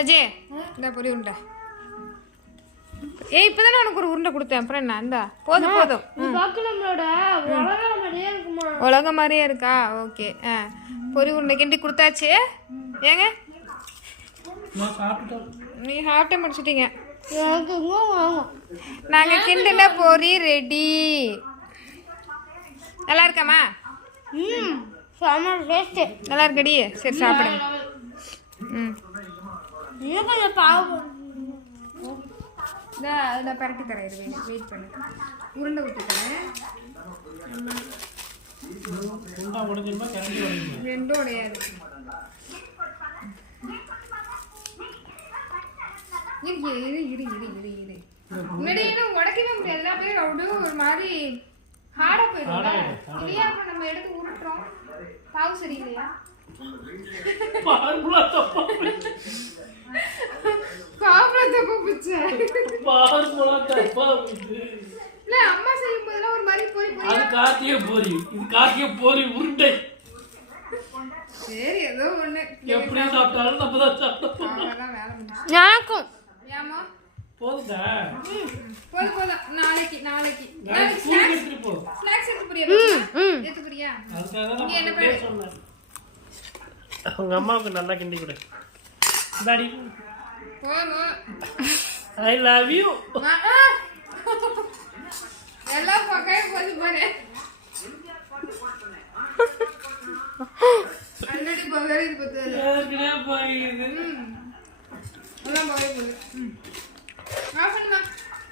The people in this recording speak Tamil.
சஜே இந்த பொரி உருண்டை. ஏய் இப்பதானே உனக்கு ஒரு உருண்டை கொடுத்தேன், அப்புறம் என்ன? இந்தா போதும் போதும். நம்மளோட உலகம் மாதிரியே இருக்குமா? உலகம் மாதிரியே இருக்கா? ஓகே. பொரி உருண்டை கிண்டி கொடுத்தாச்சு. ஏங்க நீ சாப்பிட்டே முடிச்சிட்டீங்க. நாங்கள் கிண்டின பொரி ரெடி. நல்லா இருக்காமா? நல்லா இருக்கடி. சரி சாப்பிடுங்க. இதை பரட்டி தரேன். இது வெயிட் பண்ணு. உருண்டை விட்டு தரேன். ரெண்டும் உடையாது. முன்னாடியே உடைக்கவே முடியாது. அப்படியே அப்படியே ஒரு மாதிரி ஹார்டா போயிடும் இல்லையா? அப்புறம் நம்ம எடுத்து உருட்டுறோம். பாவு சரியில்லையா? அம்மா செய்யும் போதெல்லாம் ஒரு மாதிரி பொரி உருண்டை. சரி ஏதோ ஒண்ணு எப்படி சாப்பிட்டாலும் நம்ம தான் சாப்பிட்டோம். வேலை முடிஞ்சு போதும். நாளைக்கு ஸ்நாக்ஸ் எடுத்து புரியா? உங்க அம்மாவுக்கு நல்லா கிண்டி கொடு. Daddy I love you. எல்லாம் பக்காய் போது பாரு. ஆல்ரெடி பகாரி இது பத்தல. ஏற்கனவே போயிது. எல்லாம் பகாய் போகுது. ஆஃப் பண்ணுமா?